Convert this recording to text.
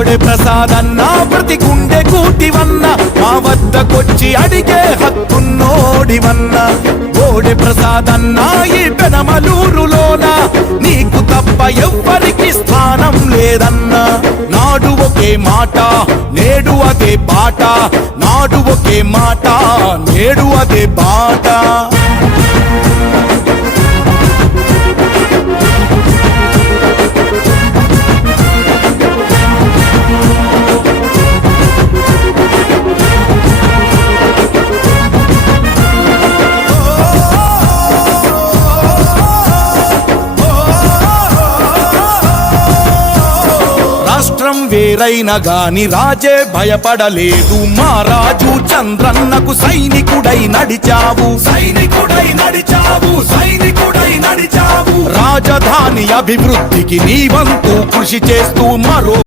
బోడే ప్రసాదన్న ప్రతి గుండె కూటివన్న మా వద్దకొచ్చి అడిగే హక్కున్నోడివన్న బోడే ప్రసాదన్న ఈ పెనమలూరులోన నీకు తప్ప ఎవ్వరికి స్థానం లేదన్నా నాడు ఒకే మాట నేడు అదే బాట నాడు ఒకే మాట నేడు అదే బాట రాష్ట్రం వేరైన గాని రాజే భయపడలేదు మా రాజు చంద్రన్నకు సైనికుడై నడిచావు సైనికుడై నడిచావు సైనికుడై నడిచావు రాజధాని అభివృద్ధికి నీ వంతు కృషి చేస్తూ మరో